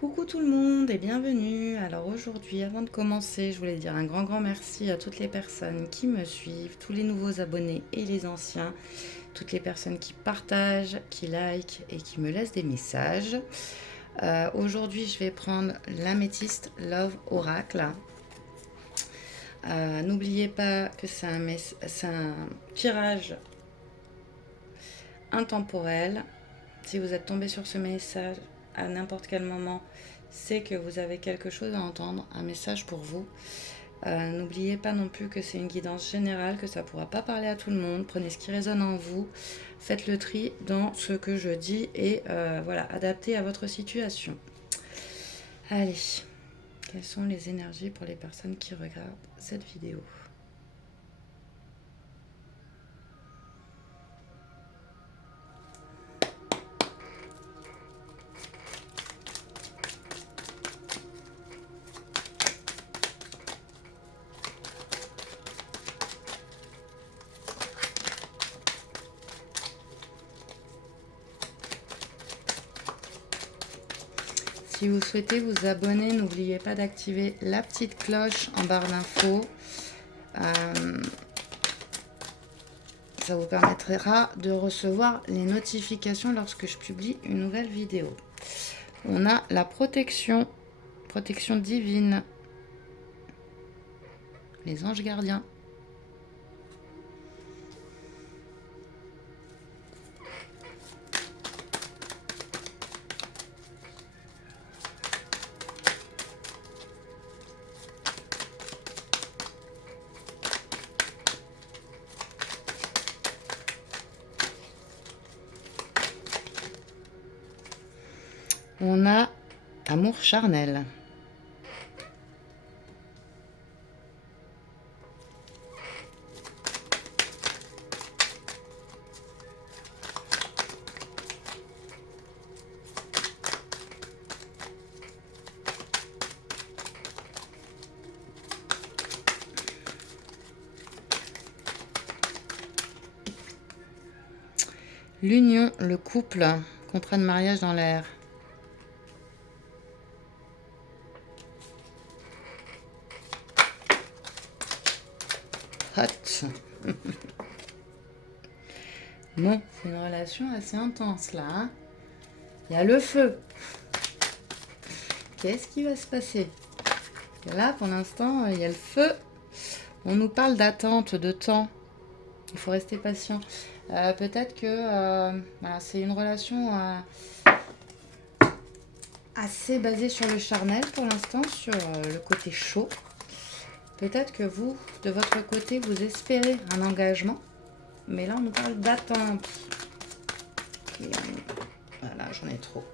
Coucou tout le monde et bienvenue. Alors aujourd'hui, avant de commencer, je voulais dire un grand merci à toutes les personnes qui me suivent, tous les nouveaux abonnés et les anciens, toutes les personnes qui partagent, qui likent et qui me laissent des messages. Aujourd'hui, je vais prendre l'améthyste Love Oracle. N'oubliez pas que c'est un tirage intemporel. Si vous êtes tombé sur ce message à n'importe quel moment, c'est que vous avez quelque chose à entendre, un message pour vous. N'oubliez pas non plus que c'est une guidance générale, que ça ne pourra pas parler à tout le monde. Prenez ce qui résonne en vous, faites le tri dans ce que je dis et voilà, adaptez à votre situation. Allez, quelles sont les énergies pour les personnes qui regardent cette vidéo ? Si vous souhaitez vous abonner, n'oubliez pas d'activer la petite cloche en barre d'infos. Ça vous permettra de recevoir les notifications lorsque je publie une nouvelle vidéo. On a la protection divine, les anges gardiens. On a amour charnel. L'union, le couple, contrat de mariage dans l'air. Hot. Bon, c'est une relation assez intense là. Hein, il y a le feu. Qu'est-ce qui va se passer? Là, pour l'instant, il y a le feu. On nous parle d'attente, de temps. Il faut rester patient. Peut-être que voilà, c'est une relation assez basée sur le charnel pour l'instant, sur le côté chaud. Peut-être que vous, de votre côté, vous espérez un engagement. Mais là, on nous parle d'attente. Voilà, j'en ai trop.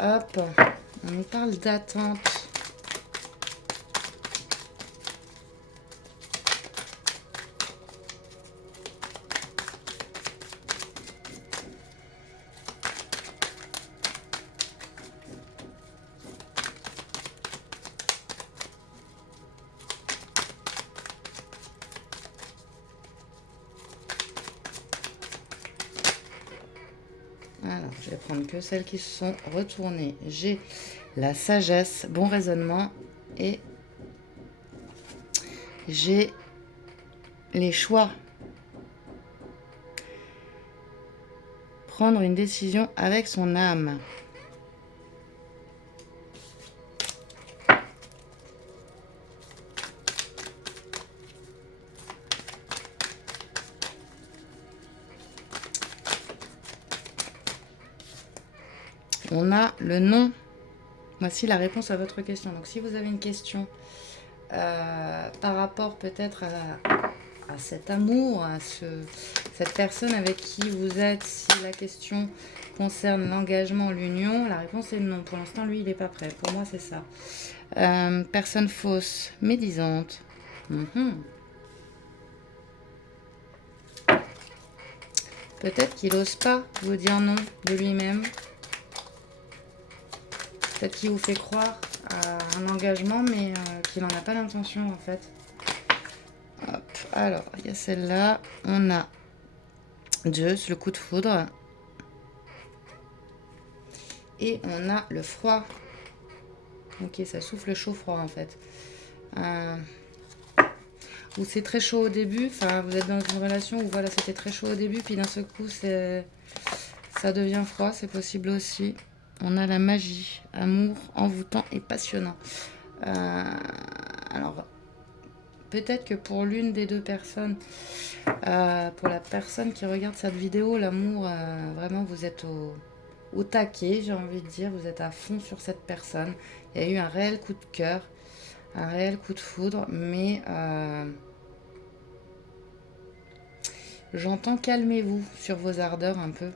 Hop, on nous parle d'attente. Alors, je vais prendre que celles qui se sont retournées. J'ai la sagesse, bon raisonnement et j'ai les choix. Prendre une décision avec son âme. On a le non. Voici la réponse à votre question. Donc, si vous avez une question par rapport peut-être à cet amour, à cette personne avec qui vous êtes, si la question concerne l'engagement, l'union, la réponse est non. Pour l'instant, lui, il n'est pas prêt. Pour moi, c'est ça. Personne fausse, médisante. Peut-être qu'il n'ose pas vous dire non de lui-même. Peut-être qu'il vous fait croire à un engagement, mais qu'il n'en a pas l'intention en fait. Hop. Alors, il y a celle-là. On a Zeus, le coup de foudre. Et on a le froid. Ok, ça souffle chaud-froid en fait. Ou c'est très chaud au début, enfin vous êtes dans une relation où voilà c'était très chaud au début, puis d'un seul coup ça devient froid, c'est possible aussi. On a la magie, amour envoûtant et passionnant. Alors peut-être que pour l'une des deux personnes, pour la personne qui regarde cette vidéo, l'amour, vraiment vous êtes au taquet, j'ai envie de dire, vous êtes à fond sur cette personne. Il y a eu un réel coup de cœur, un réel coup de foudre, mais j'entends calmez-vous sur vos ardeurs un peu.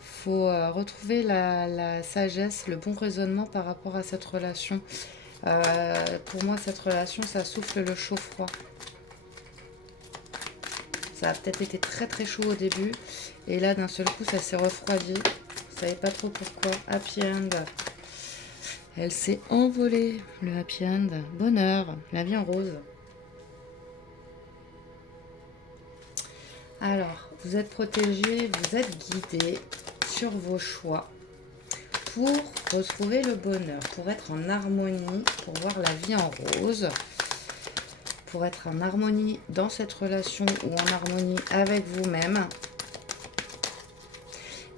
Faut retrouver la sagesse, le bon raisonnement par rapport à cette relation. Pour moi, cette relation, ça souffle le chaud-froid. Ça a peut-être été très très chaud au début, et là d'un seul coup, ça s'est refroidi. Vous savez pas trop pourquoi. Happy end. Elle s'est envolée, le happy end. Bonheur, la vie en rose. Alors, vous êtes protégé, vous êtes guidé sur vos choix pour retrouver le bonheur, pour être en harmonie, pour voir la vie en rose, pour être en harmonie dans cette relation ou en harmonie avec vous-même.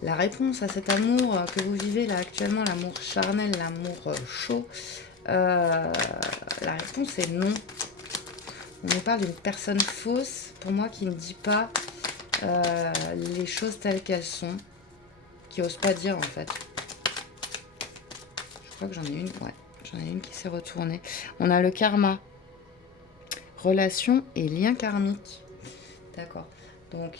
La réponse à cet amour que vous vivez là actuellement, l'amour charnel, l'amour chaud, la réponse est non. On nous parle d'une personne fausse, pour moi, qui ne dit pas les choses telles qu'elles sont, qui n'ose pas dire en fait. Je crois que j'en ai une, ouais, j'en ai une qui s'est retournée. On a le karma, relation et lien karmique. D'accord. Donc,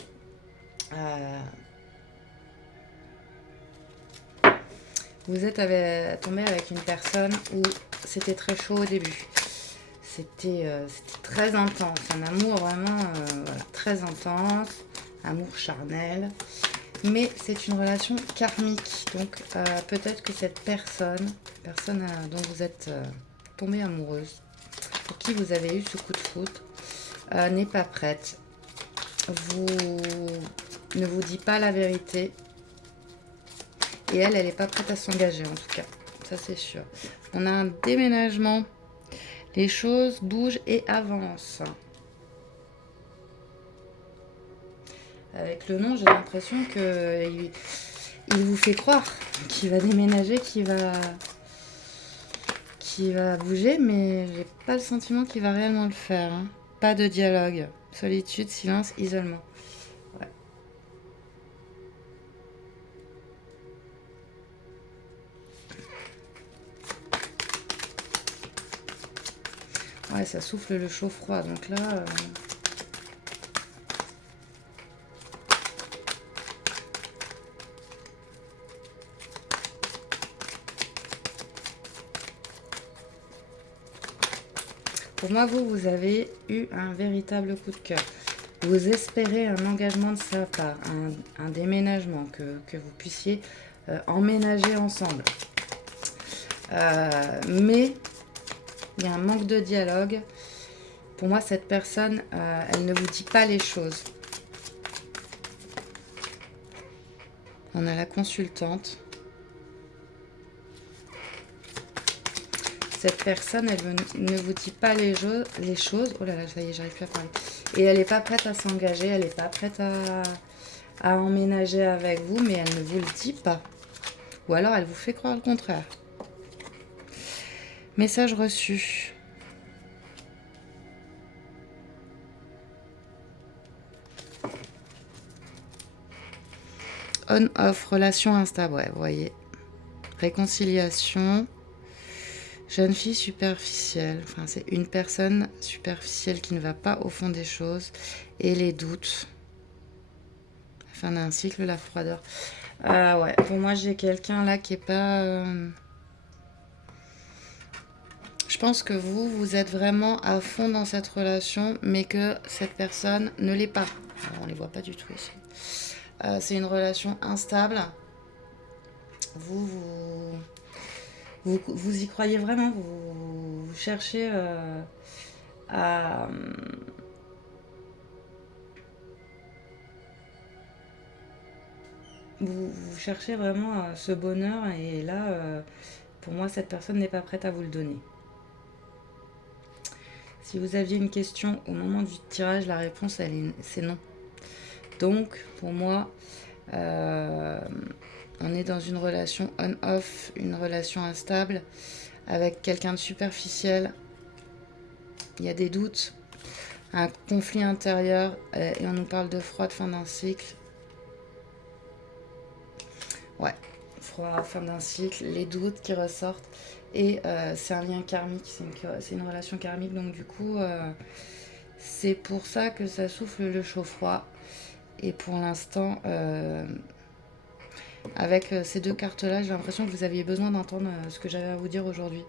vous êtes tombé avec une personne où c'était très chaud au début. C'était très intense, un amour vraiment voilà, très intense, amour charnel. Mais c'est une relation karmique, donc peut-être que cette personne dont vous êtes tombée amoureuse, pour qui vous avez eu ce coup de foudre, n'est pas prête. Ne vous dit pas la vérité. Et elle n'est pas prête à s'engager en tout cas. Ça c'est sûr. On a un déménagement. Les choses bougent et avancent. Avec le nom, j'ai l'impression qu'il vous fait croire qu'il va déménager, qu'il va bouger, mais j'ai pas le sentiment qu'il va réellement le faire. Hein. Pas de dialogue. Solitude, silence, isolement. Ouais. Ouais, ça souffle le chaud-froid. Donc là... Pour moi, vous avez eu un véritable coup de cœur. Vous espérez un engagement de sa part, un déménagement, que vous puissiez emménager ensemble. Mais il y a un manque de dialogue. Pour moi, cette personne, elle ne vous dit pas les choses. On a la consultante. Cette personne, elle ne vous dit pas les choses. Oh là là, ça y est, j'arrive plus à parler. Et elle n'est pas prête à s'engager, elle n'est pas prête à emménager avec vous, mais elle ne vous le dit pas. Ou alors, elle vous fait croire le contraire. Message reçu. On-off, relation instable, ouais, vous voyez. Réconciliation. Jeune fille superficielle, enfin c'est une personne superficielle qui ne va pas au fond des choses. Et les doutes. Fin d'un cycle, la froideur. Ouais, pour moi j'ai quelqu'un là qui est pas... Je pense que vous êtes vraiment à fond dans cette relation, mais que cette personne ne l'est pas. Alors, on les voit pas du tout ici. C'est une relation instable. Vous y croyez vraiment, vous cherchez à... vous cherchez vraiment ce bonheur et là, pour moi, cette personne n'est pas prête à vous le donner. Si vous aviez une question au moment du tirage, la réponse, c'est non. Donc, pour moi, on est dans une relation on-off, une relation instable, avec quelqu'un de superficiel. Il y a des doutes, un conflit intérieur, et on nous parle de froid, de fin d'un cycle. Ouais, froid, fin d'un cycle, les doutes qui ressortent. Et c'est un lien karmique, c'est une relation karmique. Donc du coup, c'est pour ça que ça souffle le chaud-froid. Et pour l'instant, avec ces deux cartes-là, j'ai l'impression que vous aviez besoin d'entendre ce que j'avais à vous dire aujourd'hui.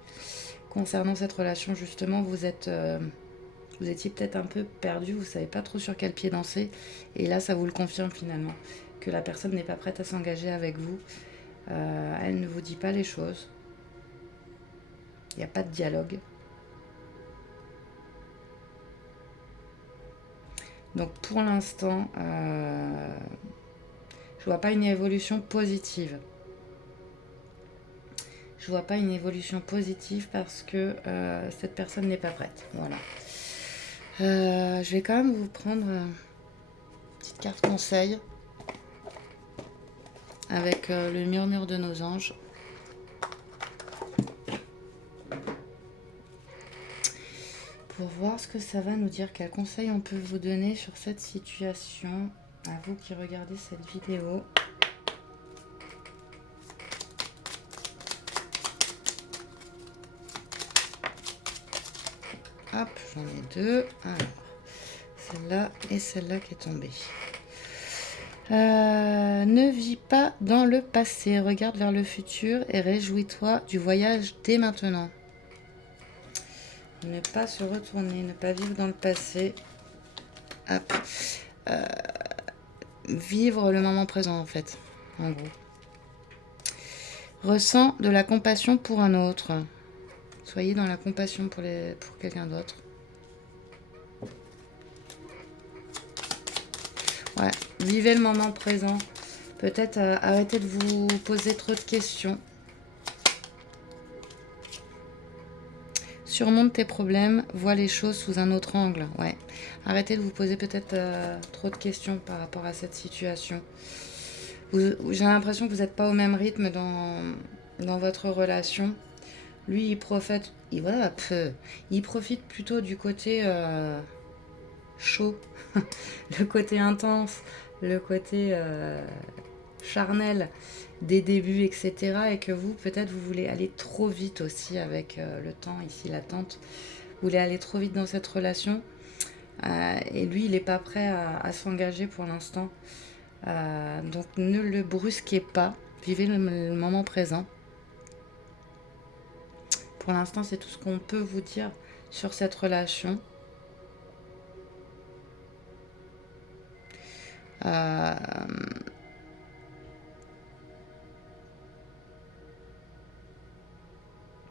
Concernant cette relation, justement, vous étiez peut-être un peu perdu, vous ne savez pas trop sur quel pied danser. Et là, ça vous le confirme finalement, que la personne n'est pas prête à s'engager avec vous. Elle ne vous dit pas les choses. Il n'y a pas de dialogue. Donc pour l'instant, je vois pas une évolution positive. Je vois pas une évolution positive parce que cette personne n'est pas prête. Voilà. Je vais quand même vous prendre une petite carte conseil avec le murmure de nos anges. Pour voir ce que ça va nous dire, quel conseil on peut vous donner sur cette situation, à vous qui regardez cette vidéo. Hop, j'en ai deux. Alors, celle-là et celle-là qui est tombée. Ne vis pas dans le passé, regarde vers le futur et réjouis-toi du voyage dès maintenant. Ne pas se retourner, ne pas vivre dans le passé. Hop. Vivre le moment présent en fait, en gros. Ressens de la compassion pour un autre. Soyez dans la compassion pour quelqu'un d'autre. Ouais, vivez le moment présent. Peut-être arrêtez de vous poser trop de questions. Surmonte tes problèmes, vois les choses sous un autre angle. Ouais. Arrêtez de vous poser peut-être trop de questions par rapport à cette situation. J'ai l'impression que vous n'êtes pas au même rythme dans votre relation. Lui, il profite plutôt du côté chaud, le côté intense, le côté charnel des débuts, etc. Et que vous, peut-être, vous voulez aller trop vite aussi avec le temps, ici, l'attente. Vous voulez aller trop vite dans cette relation. Et lui, il n'est pas prêt à s'engager pour l'instant. Donc, ne le brusquez pas. Vivez le moment présent. Pour l'instant, c'est tout ce qu'on peut vous dire sur cette relation.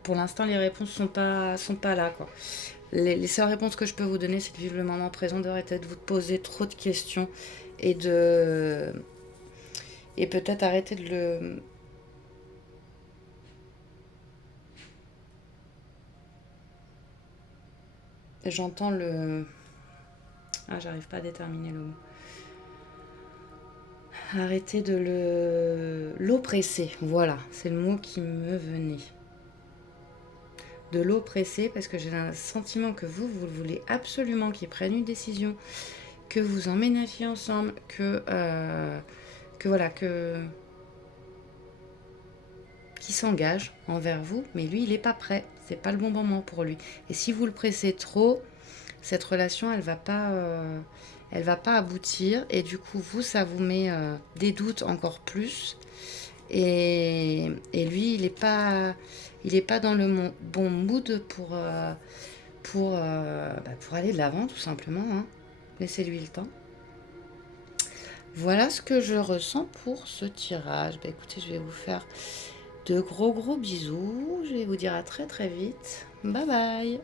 Pour l'instant, les réponses sont pas là, quoi. Les seules réponses que je peux vous donner, c'est de vivre le moment présent, d'arrêter de vous poser trop de questions et peut-être arrêter de le... J'entends le... Ah, j'arrive pas à déterminer le mot. Arrêtez de l'oppresser. Voilà, c'est le mot qui me venait. De l'oppresser parce que j'ai un sentiment que vous voulez absolument qu'il prenne une décision, que vous emménagiez ensemble, qu'il s'engage envers vous, mais lui, il n'est pas prêt. C'est pas le bon moment pour lui. Et si vous le pressez trop, cette relation, elle va pas aboutir. Et du coup, ça vous met des doutes encore plus. Et lui, il n'est pas dans le bon mood pour aller de l'avant, tout simplement. Hein. Laissez-lui le temps. Voilà ce que je ressens pour ce tirage. Écoutez, je vais vous faire de gros bisous. Je vais vous dire à très très vite. Bye bye.